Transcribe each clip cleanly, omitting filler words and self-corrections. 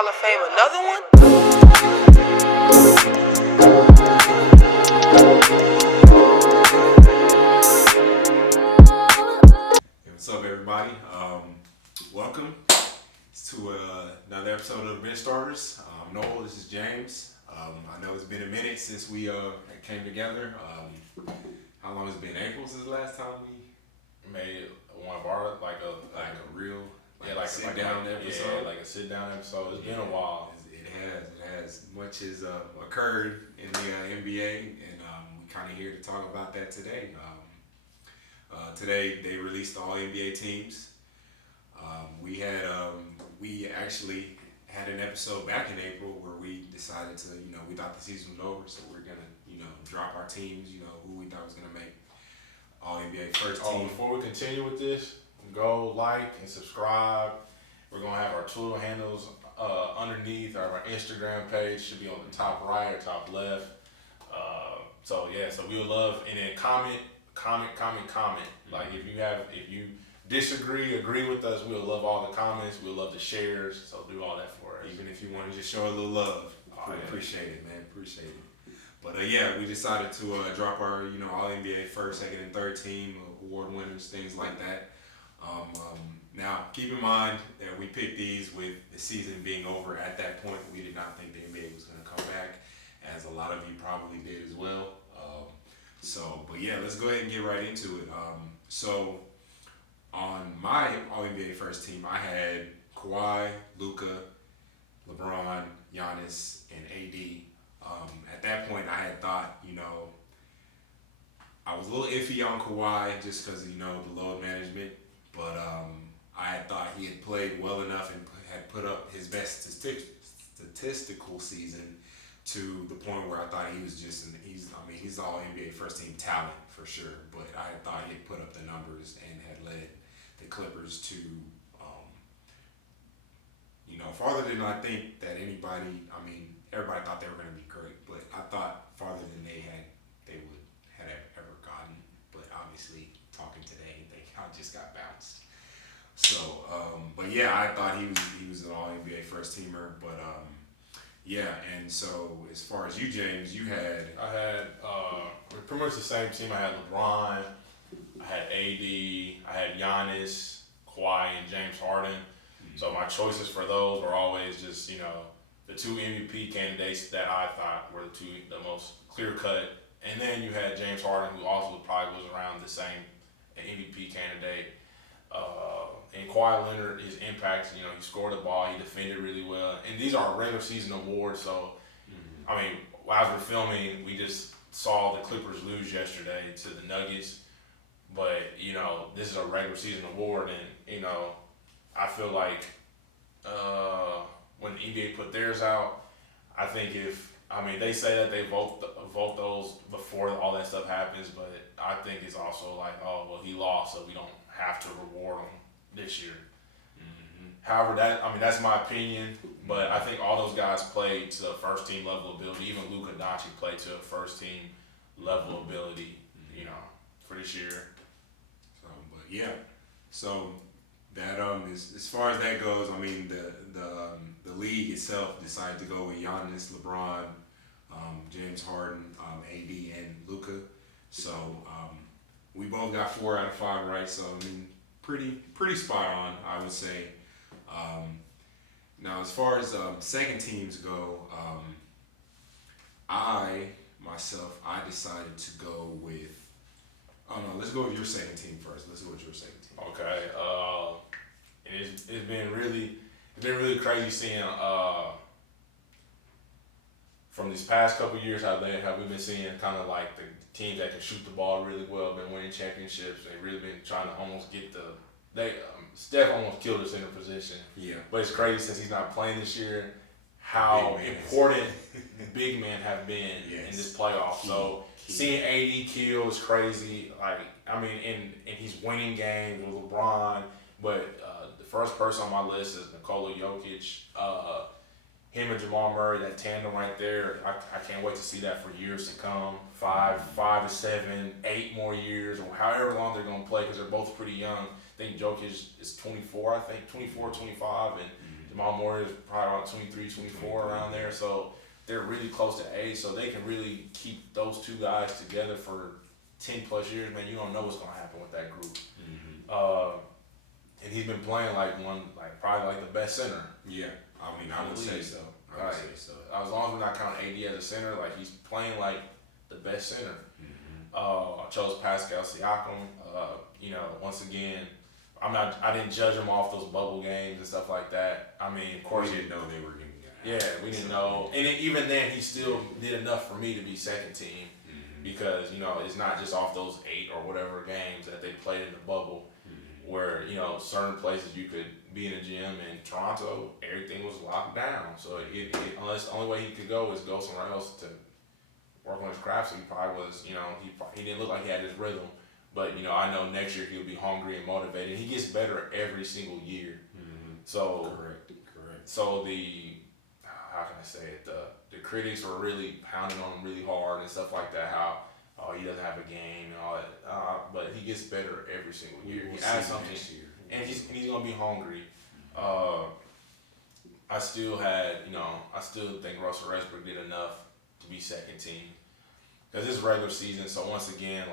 Hall of Fame another one? Hey, what's up, everybody? Welcome to another episode of Bench Starters. Noel, this is James. I know it's been a minute since we came together. How long has it been? April since the last time we made one of our like a real sit down episode. Yeah, like a sit down episode. It's been a while. It has. Much has occurred in the NBA, and we're kind of here to talk about that today. Today they released all NBA teams. We actually had an episode back in April where we decided to, we thought the season was over, so we're gonna, drop our teams, who we thought was gonna make all NBA first team. Before we continue with this, go like and subscribe. We're gonna have our Twitter handles underneath. Our Instagram page should be on the top right or top left. So we would love, and then comment. Like if you disagree, agree with us, we would love all the comments. We would love the shares. So do all that for us. Even if you want to just show a little love, appreciate it, man. Appreciate it. But we decided to drop our all NBA first, second, and third team award winners, things like that. Now, keep in mind that we picked these with the season being over. At that point, we did not think the NBA was going to come back, as a lot of you probably did as well. Let's go ahead and get right into it. So, on my All-NBA first team, I had Kawhi, Luka, LeBron, Giannis, and AD. At that point, I had thought, I was a little iffy on Kawhi just because, the load management. But I had thought he had played well enough and had put up his best statistical season to the point where I thought he was he's the All-NBA first team talent for sure. But I had thought he had put up the numbers and had led the Clippers to, farther than I think that anybody. Everybody thought they were going to be great, but I thought farther than they would have ever gotten. But obviously, talking today, they just got bounced. So, I thought he was an All NBA first teamer, but and so as far as you, James, I had pretty much the same team. I had LeBron, I had AD, I had Giannis, Kawhi, and James Harden. So my choices for those were always just, the two MVP candidates that I thought were the most clear cut. And then you had James Harden, who also probably was around the same MVP candidate. And Kawhi Leonard, his impact, he scored the ball, he defended really well. And these are regular season awards, so, as we're filming, we just saw the Clippers lose yesterday to the Nuggets. But, this is a regular season award, and, I feel like when the NBA put theirs out, I think they say that they vote those before all that stuff happens, but I think it's also like, oh, well, he lost, so we don't have to reward him this year. Mm-hmm. However, that's my opinion, but I think all those guys played to first team level ability. Even Luka Doncic played to a first team level ability, for this year. So that as far as that goes, the league itself decided to go with Giannis, LeBron, James Harden, AD, and Luka. So we both got 4 out of 5 right. So pretty spot on, I would say. Now as far as second teams go, I decided to go with. Oh no, let's go with your second team first. Let's go with your second team. Okay. It's been really crazy seeing from these past couple of years how we've been seeing kind of like the teams that can shoot the ball really well, been winning championships. They've really been trying to almost get Steph almost killed us in the position. Yeah. But it's crazy since he's not playing this year how important big men have been in this playoff. So seeing AD kill is crazy. And he's winning games with LeBron. But the first person on my list is Nikola Jokic. Him and Jamal Murray, that tandem right there, I can't wait to see that for years to come. 5 to 7, 8 more years, or however long they're going to play, because they're both pretty young. I think Jokic is 24, 25, and Jamal Murray is probably about 23, 24 around there. So they're really close to age, so they can really keep those two guys together for 10 plus years. Man, you don't know what's gonna happen with that group. And he's been playing probably like the best center. Yeah, I mean, I would say so. I would say so. As long as we're not counting AD as a center, like he's playing like the best center. I chose Pascal Siakam. Once again, I didn't judge him off those bubble games and stuff like that. I mean, of course, we didn't know they were going to get. Yeah, we didn't know, and even then, he still did enough for me to be second team because it's not just off those 8 or whatever games that they played in the bubble, where certain places you could be in a gym. In Toronto, everything was locked down, so unless the only way he could go is go somewhere else to work on his craft. So he probably was, he didn't look like he had his rhythm. But, I know next year he'll be hungry and motivated. He gets better every single year. So, correct. So how can I say it? The critics were really pounding on him really hard and stuff like that. How, he doesn't have a game and all that. But he gets better every single year. He adds something next year. And he's going to be hungry. I still think Russell Westbrook did enough to be second team. Because it's regular season, so once again,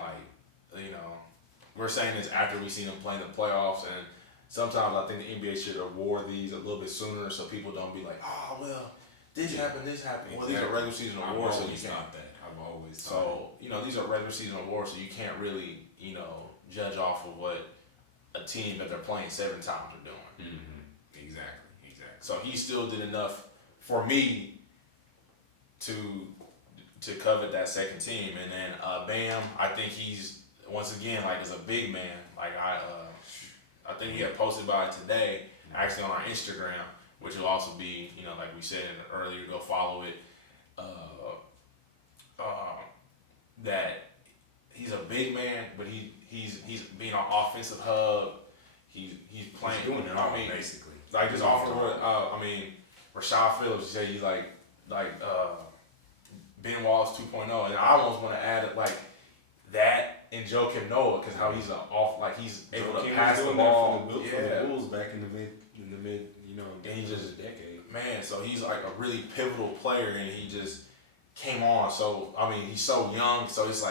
we're saying this after we've seen them play in the playoffs, and sometimes I think the NBA should award these a little bit sooner so people don't be like, oh, well, this happened. Exactly. Well, these are regular season awards, so you can't. I've always thought that. These are regular season awards, so you can't really, judge off of what a team that they're playing 7 times are doing. Exactly. So he still did enough for me to covet that second team, and then Bam, I think he's once again as a big man. I think he had posted about it today, actually on our Instagram, which will also be like we said earlier, go follow it. That he's a big man, but he's being an offensive hub. He's playing. He's doing it all, basically. Like this offer, Rashad Phillips, you say he's like Ben Wallace 2.0, and I almost want to add that and Joakim Noah, because how he's he's able to pass the ball. For the Bulls back in the mid, and he just decade. Man, so he's a really pivotal player, and he just came on. So he's so young, so it's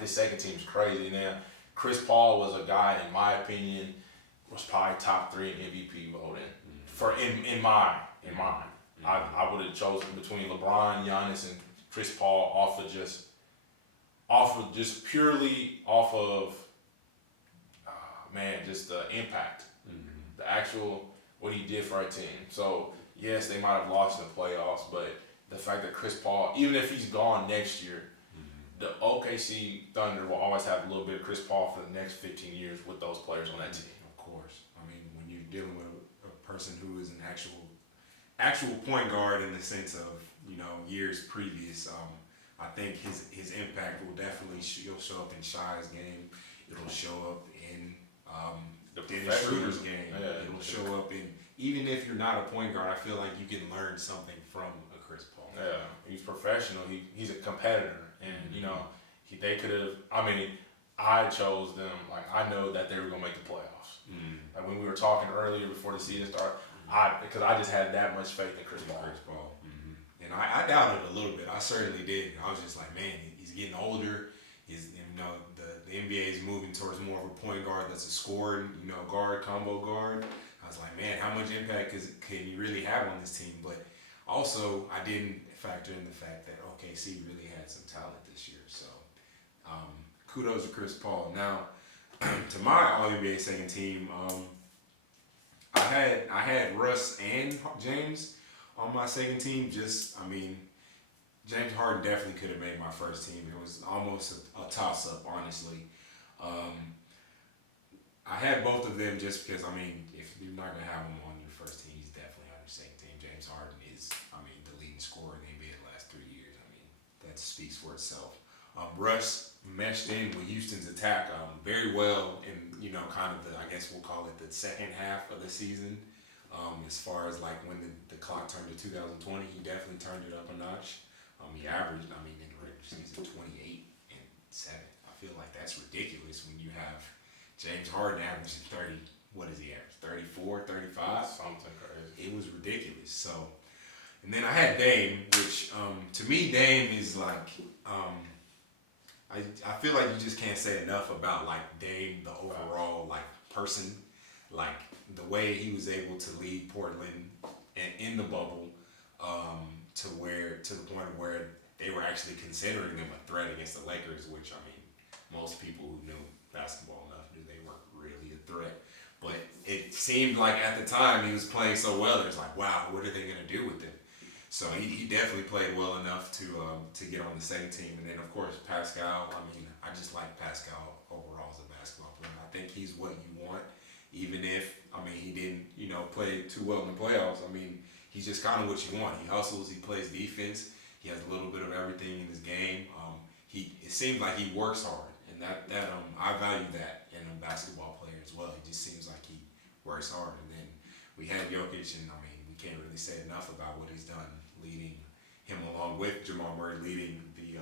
this second team's crazy. Now Chris Paul was a guy, in my opinion, was probably top 3 in MVP voting for in mine. I would have chosen between LeBron, Giannis, and Chris Paul off of just purely off of just the impact, the actual what he did for our team. So yes, they might have lost in the playoffs, but the fact that Chris Paul, even if he's gone next year, the OKC Thunder will always have a little bit of Chris Paul for the next 15 years with those players on that team. Of course. When you're dealing with a person who is an actual point guard in the sense of years previous, I think his impact will definitely he'll show up in Shai's game. It'll show up in Dennis Schroeder's game. Yeah. It'll show up in, even if you're not a point guard, I feel like you can learn something from a Chris Paul. Yeah, he's professional. He's a competitor, and they could have. I chose them. I know that they were gonna make the playoffs. When we were talking earlier before the season started, because I just had that much faith in Chris Paul. And I doubted it a little bit. I certainly did. I was just like, man, he's getting older. The NBA is moving towards more of a point guard that's a scoring, guard, combo guard. I was like, man, how much impact can you really have on this team? But also, I didn't factor in the fact that OKC really had some talent this year. So, kudos to Chris Paul. Now, to my All-NBA second team, I had Russ and James on my second team. James Harden definitely could have made my first team. It was almost a toss-up, honestly. I had both of them just because, if you're not going to have him on your first team, he's definitely on your second team. James Harden is, the leading scorer in the NBA the last 3 years. That speaks for itself. Russ meshed in with Houston's attack very well in, kind of I guess we'll call it the second half of the season. As far as when the clock turned to 2020, he definitely turned it up a notch. He averaged, in the regular season, 28 and 7. I feel like that's ridiculous when you have James Harden averaging 31 what is he average? 34, 35? Something crazy. It was ridiculous. So, and then I had Dame, which to me, Dame is like, I feel like you just can't say enough about like Dame, the overall like person, like the way he was able to lead Portland and in the bubble, to the point where they were actually considering them a threat against the Lakers, which I mean, most people who knew basketball enough knew they weren't really a threat. But it seemed like at the time he was playing so well, it was like, wow, what are they gonna do with him? So he definitely played well enough to get on the same team. And then of course Pascal. I mean, I just like Pascal overall as a basketball player. I think he's what you want, even if he didn't play too well in the playoffs. I mean, he's just kind of what you want. He hustles. He plays defense. He has a little bit of everything in his game. It seems like he works hard, and that I value that in a basketball player as well. He just seems like he works hard. And then we had Jokic, and I mean, we can't really say enough about what he's done, leading him along with Jamal Murray, leading the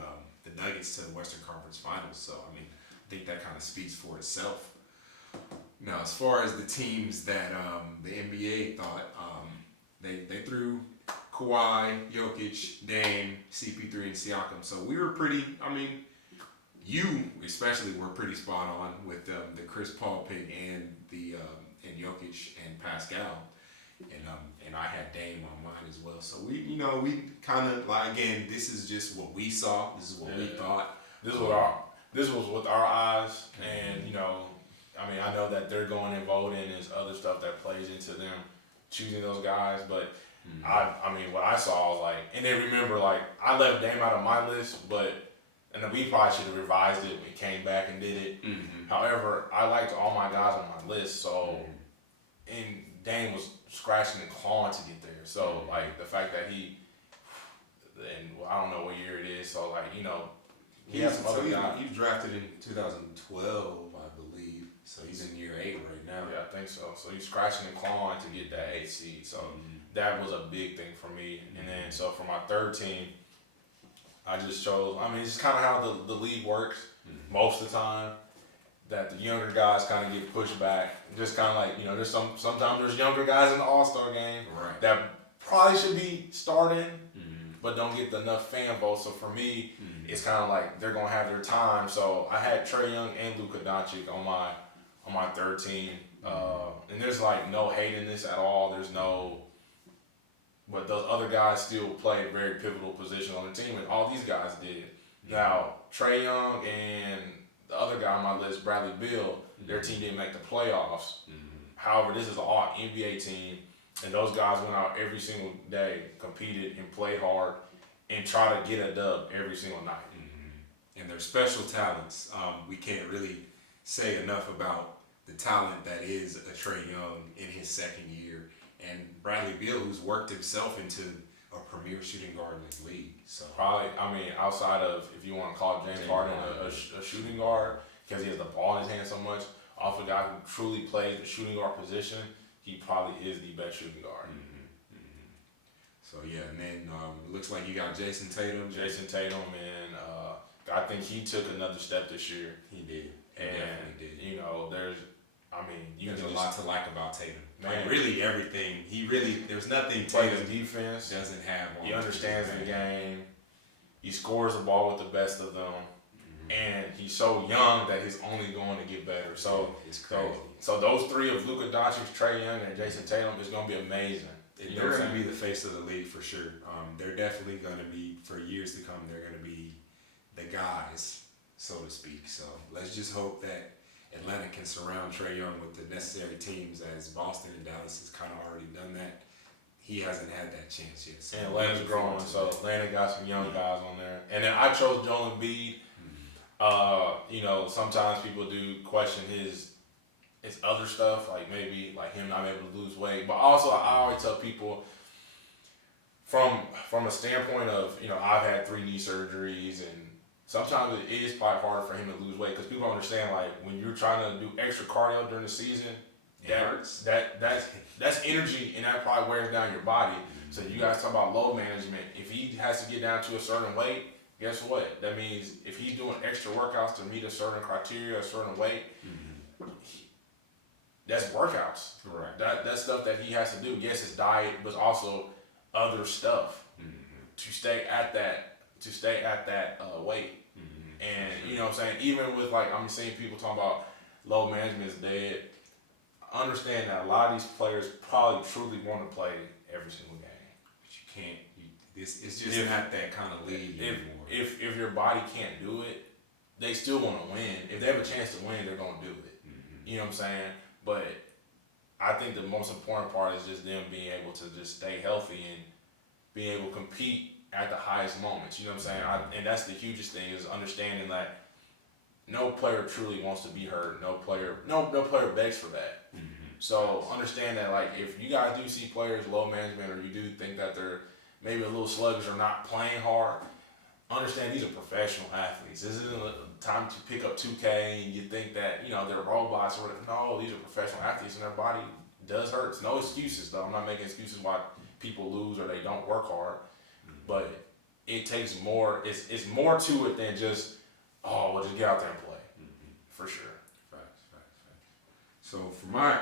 Nuggets to the Western Conference Finals. So I mean, I think that kind of speaks for itself. Now, as far as the teams that the NBA thought, they threw Kawhi, Jokic, Dame, CP3, and Siakam. So we were pretty. I mean, you especially were pretty spot on with the Chris Paul pick and and Jokic and Pascal, and I had Dame on mine as well. So we kind of like, again, this is just what we saw. This is what we thought. This was with our eyes, and I mean, I know that they're going and voting and there's other stuff that plays into them choosing those guys, but I mean, what I saw was like, and then remember, like, I left Dame out of my list, and then we probably should have revised it and came back and did it. However, I liked all my guys on my list, so, and Dame was scratching and clawing to get there. So, like, the fact that I don't know what year it is, so, like, he has some other guys. He was drafted in 2012, I believe. So he's in year 8 right now. Yeah, I think so. So he's scratching and clawing to get that 8 seed. So that was a big thing for me. And then so for my third team, I just chose. I mean, it's kind of how the league works most of the time. That the younger guys kind of get pushed back. Just kind of like there's sometimes there's younger guys in the All-Star game that probably should be starting, but don't get enough fan votes. So for me, it's kind of like they're gonna have their time. So I had Trae Young and Luka Doncic on my third team, and there's like no hate in this at all. But those other guys still play very pivotal positions on the team, and all these guys did. Now Trae Young and the other guy on my list, Bradley Beal, their team didn't make the playoffs. However, this is an all NBA team, and those guys went out every single day, competed and played hard, and try to get a dub every single night. And they're special talents. We can't really say enough about the talent that is a Trae Young in his second year, and Bradley Beal, who's worked himself into a premier shooting guard in this league. So probably, I mean, outside of, if you want to call James Harden a shooting guard because he has the ball in his hand so much, off a guy who truly plays the shooting guard position, he probably is the best shooting guard. So yeah, and then it looks like you got Jason Tatum. And I think he took another step this year. He did. He and definitely did. There's a lot to like about Tatum. Man, like really everything. There's nothing Tatum Tatum defense doesn't have. He understands the game. He scores the ball with the best of them, and he's so young that he's only going to get better. So it's crazy. So those three of Luka Doncic, Trae Young, and Jason Tatum is going to be amazing. They're going to be the face of the league for sure. They're definitely going to be, for years to come, they're going to be the guys, so to speak. So let's just hope that Atlanta can surround Trae Young with the necessary teams, as Boston and Dallas has kind of already done that. He hasn't had that chance yet. So and Atlanta's growing, so Atlanta got some young guys on there. And then I chose Joel Embiid. Sometimes people do question his other stuff, like maybe like him not able to lose weight. But also, I always tell people from a standpoint of, I've had 3 knee surgeries, and sometimes it is probably harder for him to lose weight because people don't understand, like, when you're trying to do extra cardio during the season, that's energy, and that probably wears down your body. So you guys talk about load management. If he has to get down to a certain weight, guess what? That means if he's doing extra workouts to meet a certain criteria, a certain weight, that's workouts. Right. That's stuff that he has to do. Yes, his diet, but also other stuff to stay at that weight. And you know what I'm saying? Even with like I'm seeing people talking about low management is dead. Understand that a lot of these players probably truly want to play every single game. But you can't. It's just not that kind of league anymore. If your body can't do it, they still want to win. If they have a chance to win, they're gonna do it. You know what I'm saying? But I think the most important part is just them being able to just stay healthy and being able to compete at the highest moments. You know what I'm saying? And that's the hugest thing is understanding that no player truly wants to be hurt. No player begs for that. So understand that like if you guys do see players low management or you do think that they're maybe a little sluggish or not playing hard, understand these are professional athletes. This isn't a time to pick up 2K and you think that, you know, they're robots or whatever. No, these are professional athletes and their body does hurt. It's no excuses though. I'm not making excuses why people lose or they don't work hard. But it takes more, it's more to it than just, we'll just get out there and play. For sure. Facts. So for my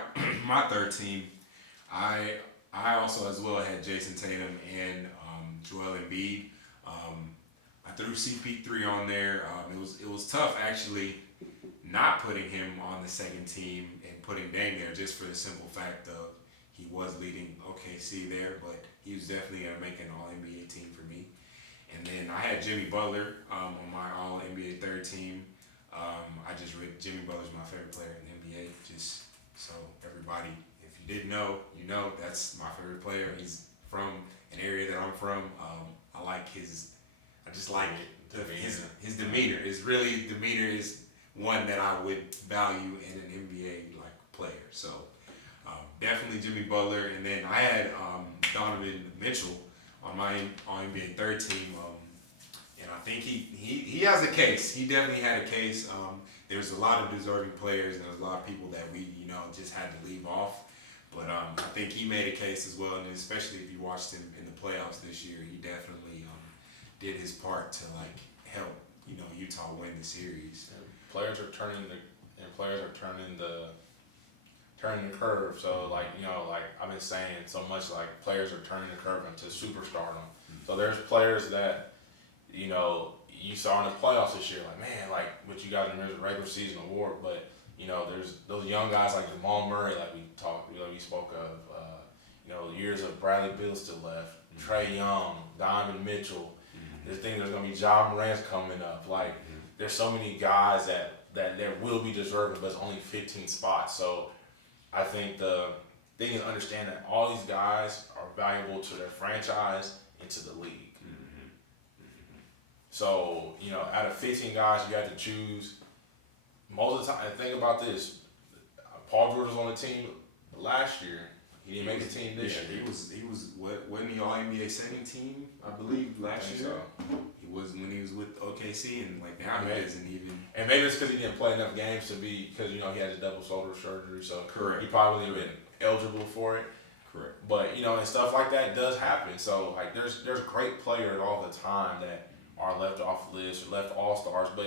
third team, I also as well had Jason Tatum and Joel Embiid. I threw CP3 on there. It was tough actually not putting him on the second team and putting Dame there just for the simple fact of he was leading OKC there, but he was definitely going to make an All-NBA team for me. And then I had Jimmy Butler on my All-NBA third team. Jimmy Butler's my favorite player in the NBA, just so everybody, if you didn't know, you know that's my favorite player. He's from an area that I'm from. I just like his demeanor. Demeanor is one that I would value in an NBA like player. So definitely Jimmy Butler, and then I had Donovan Mitchell on my NBA third team, and I think he has a case. He definitely had a case. There's a lot of deserving players, and there's a lot of people that we just had to leave off. But I think he made a case as well, and especially if you watched him in the playoffs this year, he definitely did his part to like help Utah win the series. And players are turning the curve. So like I've been saying so much, like players are turning the curve into superstardom. So there's players that you saw in the playoffs this year, like man, like what you guys remember the regular season award, but there's those young guys like Jamal Murray, like we spoke of, years of Bradley Beal still left, Trae Young, Donovan Mitchell. There's gonna be Ja Morant's coming up. Like there's so many guys that will be deserving, but it's only 15 spots. So I think the thing is understand that all these guys are valuable to their franchise and to the league. So, out of 15 guys you had to choose, most of the time, and think about this, Paul George was on the team last year. He didn't make the team this year. He wasn't he All NBA second team, I believe, last year. So. He was when he was with OKC, and like now he doesn't even. And maybe it's because he didn't play enough games to be, because he had his double shoulder surgery, so correct. He probably would have been eligible for it. Correct. But and stuff like that does happen. So like there's great players all the time that are left off the list or left all-stars, but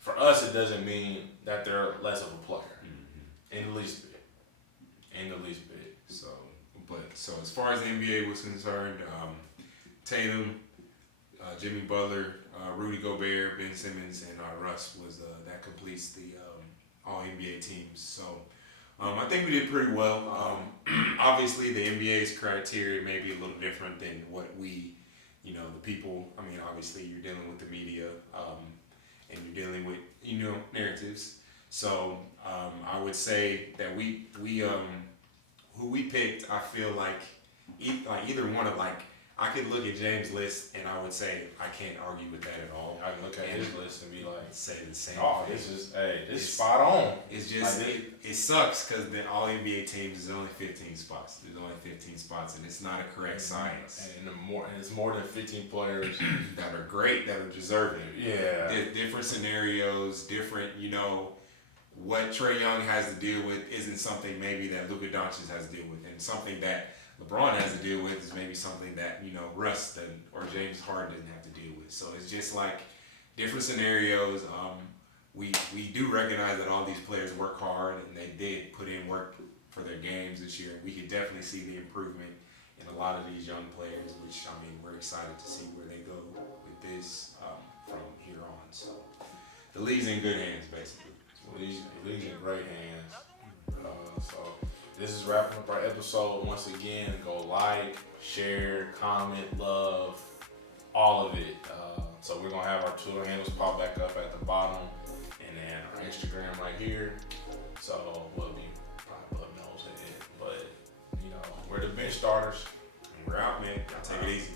for us it doesn't mean that they're less of a player in the least bit. So as far as the NBA was concerned, Tatum, Jimmy Butler, Rudy Gobert, Ben Simmons, and Russ was that completes the All NBA teams. So I think we did pretty well. Obviously, the NBA's criteria may be a little different than what we, the people. I mean, obviously, you're dealing with the media, and you're dealing with narratives. So I would say that we who we picked, I feel like either one of I could look at James' list and I would say I can't argue with that at all. I can look at his list and be like, say the same. Oh, thing. this is spot on. It's just it sucks because the All NBA teams is only 15 spots. There's only 15 spots, and it's not a correct science. And it's more than 15 players that are great, that are deserving. Yeah. Different scenarios, different. What Trae Young has to deal with isn't something maybe that Luka Doncic has to deal with, and something that LeBron has to deal with is maybe something that Russ or James Harden doesn't have to deal with. So it's just like different scenarios. we do recognize that all these players work hard and they did put in work for their games this year. We could definitely see the improvement in a lot of these young players, which I mean we're excited to see where they go with this from here on. So the league's in good hands, basically. League's in great hands. So this is wrapping up our episode. Once again, go like, share, comment, love, all of it. So we're gonna have our Twitter handles pop back up at the bottom, and then our Instagram right here. So we'll be probably putting those in it. But you know, we're the bench starters. And we're out, man. Y'all take it easy.